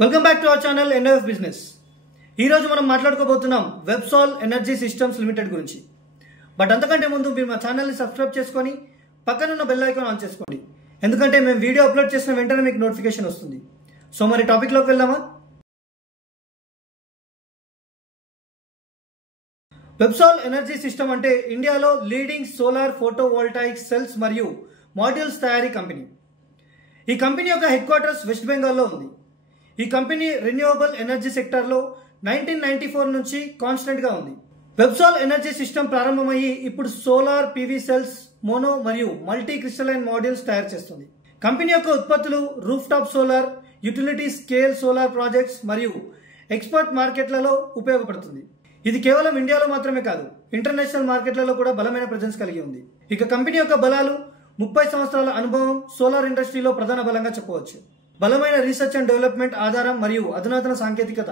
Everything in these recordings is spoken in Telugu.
Welcome back to our channel NF business. ఈ రోజు మనం మాట్లాడుకోబోతున్నాం వెబ్సాల్ ఎనర్జీ సిస్టమ్స్ లిమిటెడ్ గురించి. బట్ అంతకంటే ముందు మీరు మా ఛానల్ని సబ్స్క్రైబ్ చేసుకొని పక్కనున్న బెల్ ఐకాన్ ఆన్ చేసుకోండి, ఎందుకంటే మేము వీడియో అప్లోడ్ చేసిన వెంటనే మీకు నోటిఫికేషన్ వస్తుంది. సో మరి టాపిక్లోకి వెళ్దామా? వెబ్సాల్ ఎనర్జీ సిస్టమ్ అంటే ఇండియాలో leading solar photo voltaic cells మరియు మాడ్యూల్స్ తయారీ కంపెనీ. ఈ కంపెనీ యొక్క హెడ్ క్వార్టర్స్ వెస్ట్ బెంగాల్లో ఉంది. ఈ కంపెనీ రెన్యూవబుల్ ఎనర్జీ సెక్టార్లో 1994 నుంచి కాన్స్టెంట్ గా ఉంది. వెబ్సాల్ ఎనర్జీ సిస్టమ్ ప్రారంభమయ్యి ఇప్పుడు సోలార్ పీవీ సెల్స్, మోనో మరియు మల్టీ క్రిస్టలైన్ మాడ్యూల్స్ తయారు చేస్తుంది. కంపెనీ యొక్క ఉత్పత్తులు roof top solar, utility scale solar projects మరియు ఎక్స్పోర్ట్ మార్కెట్లలో ఉపయోగపడుతుంది. ఇది కేవలం ఇండియాలో మాత్రమే కాదు, ఇంటర్నేషనల్ మార్కెట్లలో కూడా బలమైన ప్రెజెన్స్ కలిగి ఉంది. ఇక కంపెనీ యొక్క బలాలు 30 సంవత్సరాల అనుభవం సోలార్ ఇండస్ట్రీలో ప్రధాన బలంగా చెప్పవచ్చు. బలమైన రీసెర్చ్ అండ్ డెవలప్మెంట్ ఆధారం మరియు అధునాతన సాంకేతికత,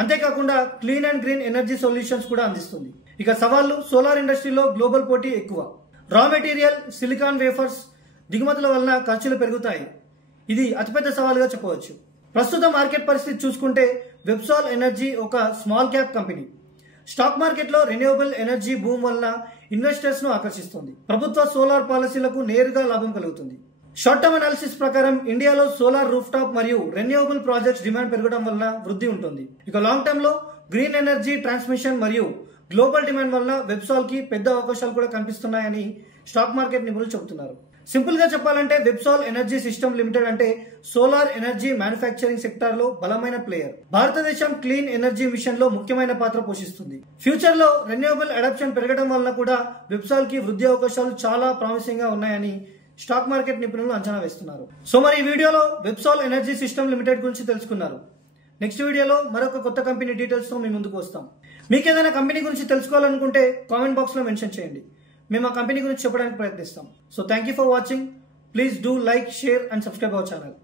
అంతేకాకుండా clean and green energy solutions కూడా అందిస్తుంది. ఇక సవాళ్లు, సోలార్ ఇండస్ట్రీలో గ్లోబల్ పోటీ ఎక్కువ, రా మెటీరియల్ సిలికాన్ వేఫర్స్ దిగుమతుల వలన ఖర్చులు పెరుగుతాయి. ఇది అతిపెద్ద సవాలుగా చెప్పవచ్చు. ప్రస్తుత మార్కెట్ పరిస్థితి చూసుకుంటే వెబ్సాల్ ఎనర్జీ ఒక స్మాల్ క్యాప్ కంపెనీ. స్టాక్ మార్కెట్లో రెన్యూవబుల్ ఎనర్జీ బూమ్ వలన ఇన్వెస్టర్స్ ను ఆకర్షిస్తుంది. ప్రభుత్వ సోలార్ పాలసీలకు నేరుగా లాభం కలుగుతుంది. షార్ట్ టర్మ్ అనాలిసిస్ ప్రకారం ఇండియాలో సోలార్ రూఫ్ టాప్ మరియు రెన్యూవబుల్ ప్రాజెక్ట్స్ డిమాండ్ పెరగడం వలన వృద్ధి ఉంటుంది. ఇక లాంగ్ టర్మ్ లో గ్రీన్ ఎనర్జీ ట్రాన్స్మిషన్ మరియు గ్లోబల్ డిమాండ్ వలన వెబ్సాల్ కి పెద్ద అవకాశాలు కూడా కనిపిస్తున్నాయని స్టాక్ మార్కెట్ నిపుణులు చెబుతున్నారు. సింపుల్ గా చెప్పాలంటే వెబ్సాల్ ఎనర్జీ సిస్టమ్ లిమిటెడ్ అంటే సోలార్ ఎనర్జీ మ్యానుఫ్యాక్చరింగ్ సెక్టార్ లో బలమైన ప్లేయర్. భారతదేశం క్లీన్ ఎనర్జీ మిషన్ లో ముఖ్యమైన పాత్ర పోషిస్తుంది. ఫ్యూచర్ లో రెన్యూవబుల్ అడాప్షన్ పెరగడం వలన కూడా వెబ్సాల్ కి వృద్ధి అవకాశాలు చాలా ప్రామిసింగ్ గా ఉన్నాయని స్టాక్ మార్కెట్ నిపుణులు అంచనా వేస్తున్నారు. సో మరి ఈ వీడియోలో వెబ్సాల్ ఎనర్జీ సిస్టమ్ లిమిటెడ్ గురించి తెలుసుకున్నారు. నెక్స్ట్ వీడియోలో మరొక కొత్త కంపెనీ డీటెయిల్స్ తో మీ ముందుకు వస్తాం. మీకు ఏదైనా కంపెనీ గురించి తెలుసుకోవాలనుకుంటే కామెంట్ బాక్స్ లో మెన్షన్ చేయండి, మేము ఆ కంపెనీ గురించి చెప్పడానికి ప్రయత్నిస్తాం. So thank you for watching. Please do like, share and subscribe our channel.